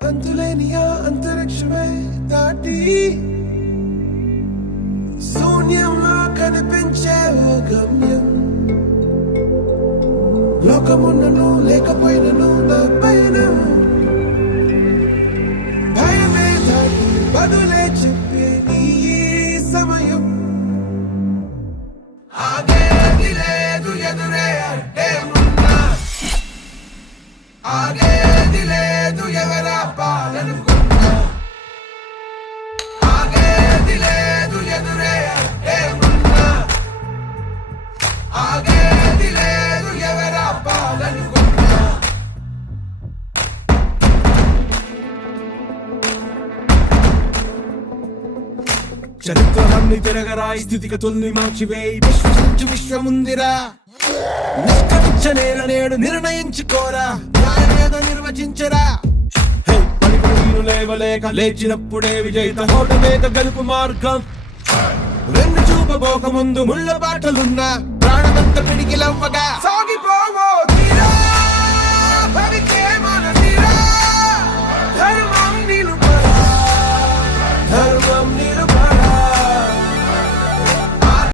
అంతులేని ఆ అంతరిక్షమే దాటి శూన్యంలో కనిపించే ఓ గమ్యం. లోకమున్నను లేకపోయినను నా పైన భయమే దాటి బదులే చెప్పే నీ సమయం. ఆగేది లేదు ఎదురే అంటే ఉన్నా, ఆగేది లేదు ఎవరా పాలనుకున్నా, ఆగేది లేదు ఎదురే అంటే ఉన్నా, ఆగేది లేదు ఎవరా పాలనుకున్నా. చరిత్రలన్నీ తిరగరాయి, స్థితిగతుల్ని మార్చివేయి, విశ్వసించు విశ్వముందిరా. నిష్కరించనేల నేడు నిర్ణయించుకోరా, న్యాయమేదో నిర్వచించరా. పడిపోయిను లేవలేక లేచినప్పుడే విజయిత హోటలేక గెలుపు మార్గం. వెన్ను చూపబోక ముందు ముళ్ళ బాటలున్నా ప్రాణమంత పిడికిలవ్వగా సాగిపో.